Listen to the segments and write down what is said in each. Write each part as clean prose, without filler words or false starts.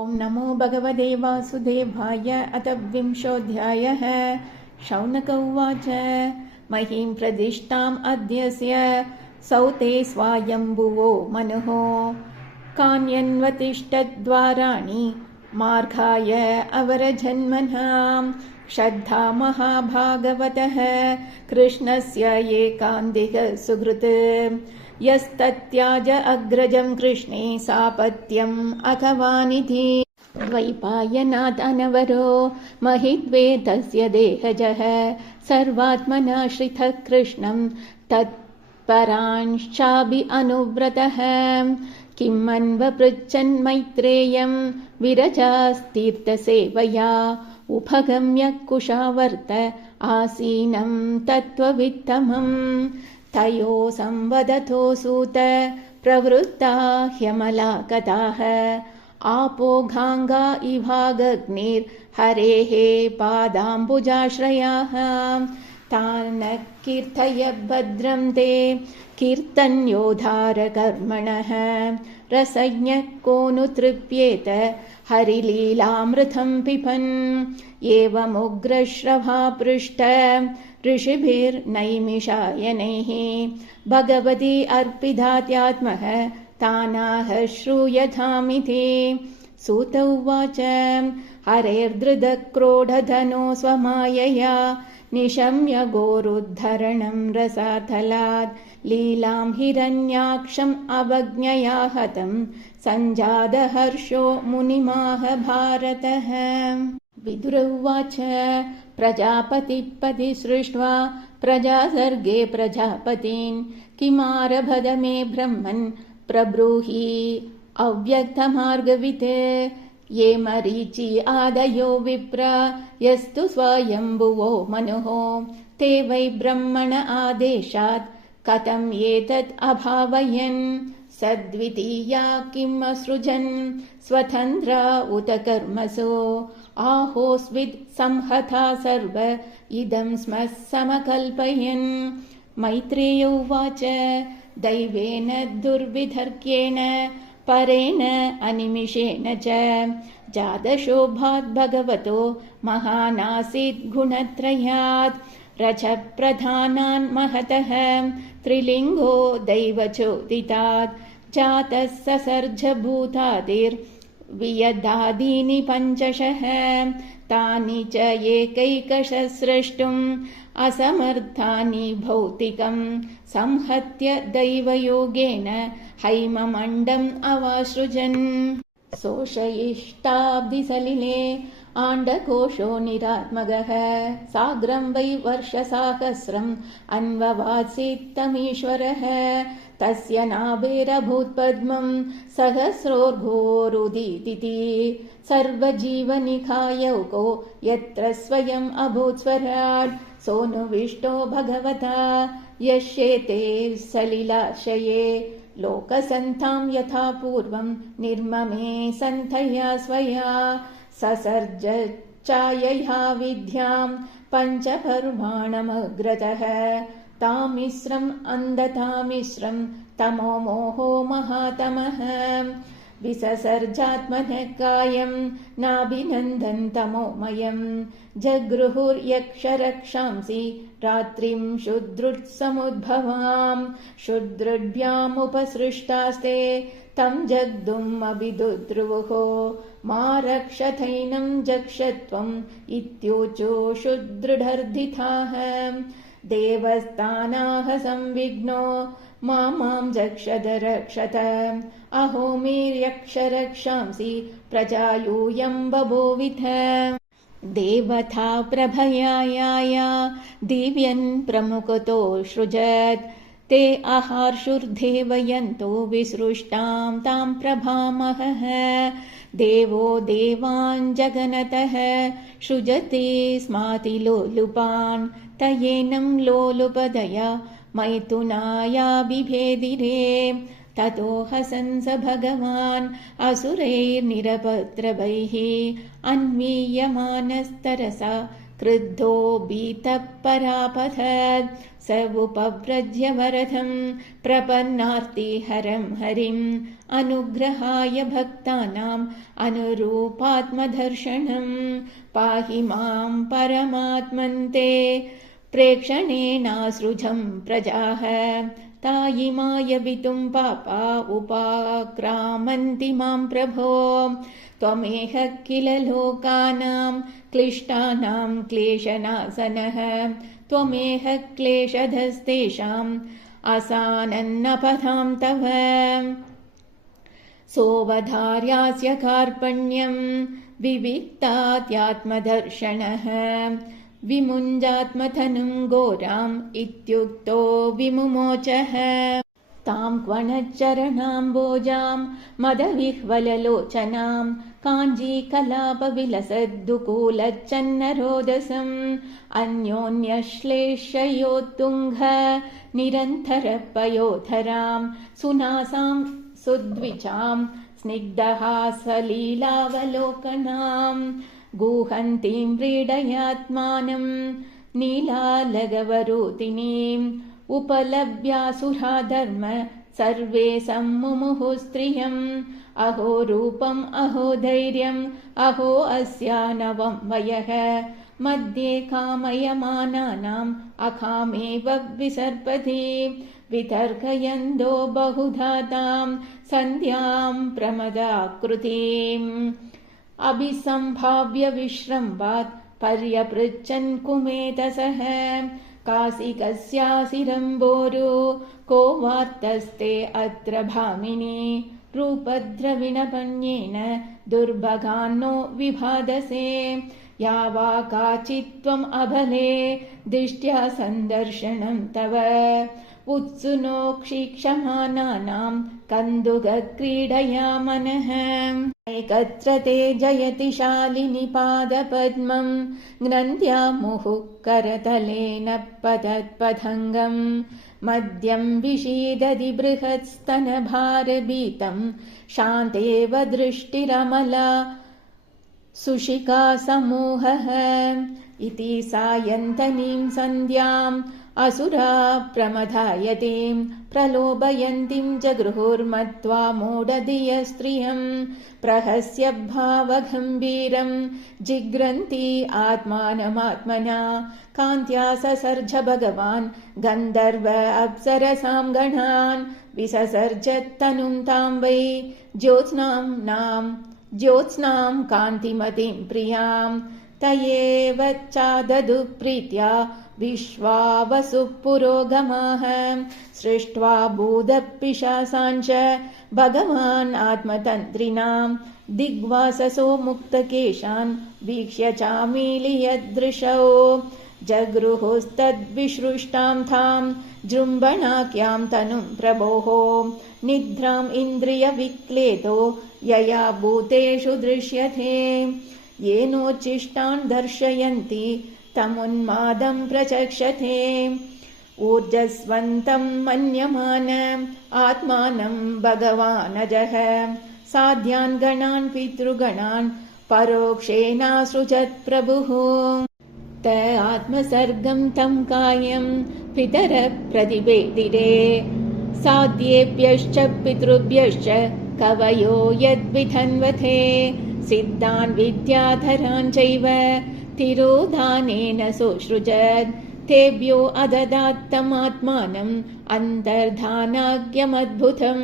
ॐ नमो भगवते वासुदेवाय। अथ विंशोऽध्यायः। शौनक उवाच। महीं प्रदिष्टाम् अद्यस्य सौते स्वायम्भुवो मनुः कान्यन्वतिष्ठद्वाराणि मार्गाय अवरजन्मनाम् श्रद्धा महाभागवतः कृष्णस्य एकान्तिकः सुहृत् यस्तत्याज अग्रजं कृष्णे सापत्यम् अघवानिधि द्वैपायनादनवरो महिद्वेदस्य देहजः सर्वात्मनाश्रितः कृष्णं तत्परांश्चाभि अनुव्रतः किम् अन्वपृच्छन्मैत्रेयं विरजास्तीर्थसेवया उपगम्य कुशावर्त आसीनं तत्त्ववित्तमम् तयो संवदतो सूत प्रवृत्ता ह्यमला कथाः आपो गाङ्गा इवाग्निर्हरेः पादाम्बुजाश्रयाः तान् कीर्तय भद्रं ते कीर्तन्योद्धारकर्मणः रसज्ञः को नु तृप्येत हरिलीलामृतं पिबन् एवमुग्रश्रवा पृष्ठ ऋषिभिर्नैमिषायनैः भगवती अर्पितात्यात्मः तानाह श्रूयतामिति सूत उवाच हरेर्धृतक्रोधधनो स्वमायया निशम्य गोरुद्धरणं रसातलात् लीलां हिरण्याक्षम् अवज्ञया हतं सञ्जातहर्षो मुनिमाह भारतः। विदुर उवाच प्रजापतिपति सृष्ट्वा प्रजासर्गे प्रजापतीन् किमारभत मे ब्रह्मन् प्रब्रूहि अव्यक्तमार्गवित् ये मरीचि आदयो विप्र यस्तु स्वयम्भुवो मनुः ते वै ब्रह्मण आदेशात् कथम् एतत् अभावयन् सद्वितीया किम् असृजन् स्वतन्त्रा उत कर्मसु आहोस्विद् संहता सर्व इदं स्म समकल्पयन्। मैत्रेय उवाच दैवेन दुर्विधर्क्येण परेण अनिमिषेण च जातशोभात् भगवतो महानासीत् गुणत्रयात् रजप्रधानान् महतः त्रिलिङ्गो दैवचोदितात् जातः ससर्ज भूतादिर्वियदादीनि पञ्चशः तानि च एकैकशः स्रष्टुम् असमर्थानि भौतिकम् संहत्य दैवयोगेन हैममण्डम् अवासृजन् शोषयिष्टाब्धिसलिले आण्डकोशो निरात्मगः साग्रं वै वर्षसहस्रम् अन्ववासीत्तमीश्वरः तस्य नाभेरभूत्पद्मं सहस्रोर्घोरुदीतिति सर्वजीवनिकायौको यत्र स्वयम् अभूत् स्वराट् सोऽनुविष्टो भगवता यस्येते सलिलाशये लोकसन्तां यथा पूर्वं निर्ममे सन्थया स्वया ससर्ज चायया विद्यां पञ्चपर्वाणमग्रतः तामिश्रम् अन्धतामिश्रं तमो मोहो महातमः विससर्जात्मनः कायं नाभिनन्दन् तमोमयम् जगृहुर्यक्षरक्षांसि रात्रिं शुद्रुत्समुद्भवाम् शुद्रुभ्यामुपसृष्टास्ते तं जग्धुम् अभिदुद्रुवुः मा रक्षथैनं जक्षत्वम् इत्योचो शुद्रुढर्धिताः देवस्थानाः संविघ्नो मां जक्षद रक्षत अहोमिर्यक्षरक्षांसि प्रजा यूयं देवता प्रभयाया दिव्यन् प्रमुखतो सृजत् ते आहार्षुर्देवयन्तो विसृष्टां तां प्रभामहः देवो देवान् जगनतः सृजते स्माति लोलुपान् तयेनं लोलुपदया मैथुनाया बिभेदिरे ततो हसंस भगवान् असुरैर्निरपत्रभैः अन्वीयमानस्तरसा क्रुद्धो भीतः परापथत् स उपव्रज्य वरदं प्रपन्नार्तिहरं हरिम् अनुग्रहाय भक्तानाम् अनुरूपात्मदर्शनम् पाहि मां परमात्मन्ते प्रेक्षणेनासृजं प्रजाः तायिमाय वितुं पापा उपाक्रामन्ति मां प्रभो त्वमेह किल लोकानां क्लिष्टानां क्लेशनाशनः त्वमेह क्लेशधस्तेषाम् असानन्नपथां तव सोऽवधार्यास्य कार्पण्यं विविक्तात्यात्मदर्शनः विमुञ्जात्मतनुं घोराम् इत्युक्तो विमुमोचः तां क्वणच्चरणाम्बोजां मदविह्वललोचनां काञ्जीकलापविलसद्दुकूलच्चन्नरोदसम् अन्योन्यश्लेषयोत्तुङ्ग निरन्तरपयोधरां सुनासां सुद्विजां स्निग्धहासलीलावलोकनां गुहन्तीं व्रीडयात्मानं नीलालगवरूतिनीम् उपलभ्यासुरा धर्म सर्वे सम्मुमुहुः स्त्रियम् अहो रूपम् अहो धैर्यम् अहो अस्या नवं वयः मध्ये कामयमानानाम् अकामेव विसर्पति वितर्कयन्तो बहुधा तां सन्ध्यां प्रमदाकृतिम् अभिसम्भाव्य विश्रम्भात् पर्यपृच्छन् कुमेतसः कासिकस्यासिरम्बोरु को वार्तस्ते अत्र भामिनी रूपद्रविणपण्येन दुर्भगान्नो विभादसे या वा काचित्त्वम् अबले दिष्ट्या सन्दर्शनं तव उत्सुनोक्षीक्षमाणानां कन्दुकक्रीडया मनः एकत्र ते जयति शालिनि पादपद्मं ग्रन्थ्या मुहुः करतलेन पतत्पथङ्गम् मद्यं विषीदति बृहत्स्तनभारभीतं शान्तेव दृष्टिरमला सुशिका समूहः इति सायन्तनीं सन्ध्याम् असुरा प्रमथायतीं प्रलोभयन्तीं जगृहुर्मत्वा मूढधियस्त्रियं प्रहस्य भावगम्भीरं जिघ्रन्ति आत्मानमात्मना कान्त्या ससर्ज भगवान् गन्धर्व अप्सरसां गणान् विससर्जत्तनुं तां वै ज्योत्स्नां कान्तिमतीं प्रियां तयेव चाददु प्रीत्या विश्वावसुः पुरोगमाः सृष्ट्वा भूतपिशाचांश्च भगवान् आत्मतन्त्रिणां दिग्वाससो मुक्तकेशान् वीक्ष्य चामीलियदृशौ जगृहुस्तद्विसृष्टां तां जृम्भणाख्यां तनुं प्रभोः निद्राम् इन्द्रियविक्लेदो यया भूतेषु दृश्यते येनोच्छिष्टान् दर्शयन्ति तमुन्मादं प्रचक्षते ऊर्जस्वन्तं मन्यमान आत्मानं भगवानजः साध्यान् गणान् पितृगणान् परोक्षेणासृजत् प्रभुः त आत्मसर्गं तं कायं पितरः प्रतिवेदिरे साध्येभ्यश्च पितृभ्यश्च कवयो यद्विधन्वते सिद्धान् विद्याधरान् चैव तिरोधानेन सोऽसृजत् तेभ्यो अददात्तमात्मानम् अन्तर्धानाज्ञमद्भुतं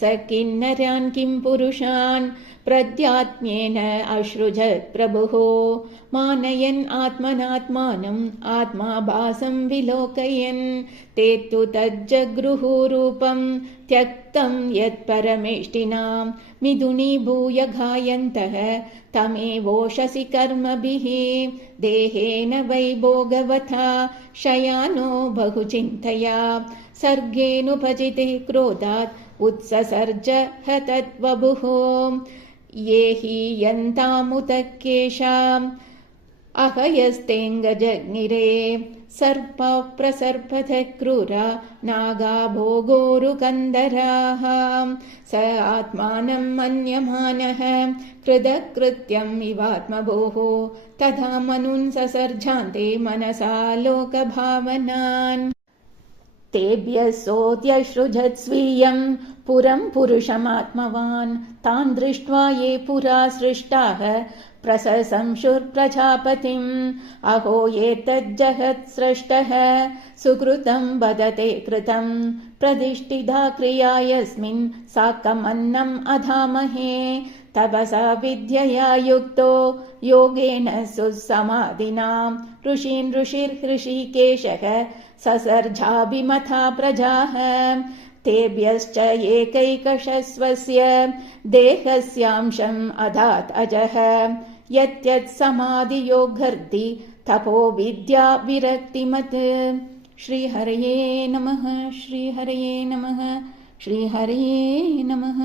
स किन्नरान् किं पुरुषान् प्रध्यात्म्येन असृजत् प्रभुः मानयन् आत्मनात्मानम् आत्माभासं विलोकयन् ते तु तज्जगृहुरूपं त्यक्तं यत्परमेष्टिनां मिथुनीभूय गायन्तः तमेवोषसि कर्मभिः देहेन वै भोगवता शयानो बहुचिन्तया सर्गेऽनुपजिते क्रोधात् उत्ससर्ज तत्वभुः ये हि यन्तामुत केशाम् अहयस्तेऽङ्गजग्निरे सर्पाः प्रसर्पतः क्रूरा नागा भोगोरुकन्दराः स आत्मानं मन्यमानः कृतकृत्यम् इवात्मभोः तथा मनुन् ससर्जान्ते मनसा लोकभावनान् तेभ्यः सोऽत्यसृजत् स्वीयम् पुरम् पुरुषमात्मवान् तान् दृष्ट्वा ये पुरा सृष्टाः प्रशंसुर्प्रजापतिम् अहो एतज्जगत् सृष्टः सुकृतम् वदते कृतम् प्रतिष्ठिता क्रिया यस्मिन् साकमन्नम् अधामहे तपसा विद्यया युक्तो योगेन सुसमाधिना ऋषिर्हृषीकेशः ससर्जाभिमथा प्रजाः तेभ्यश्च एकैकशस्वस्य देहस्यांशम् अदात् अजः यत् समाधियोगर्ति तपो विद्या विरक्तिमत् श्रीहरये नमः श्रीहरये नमः श्रीहरये नमः।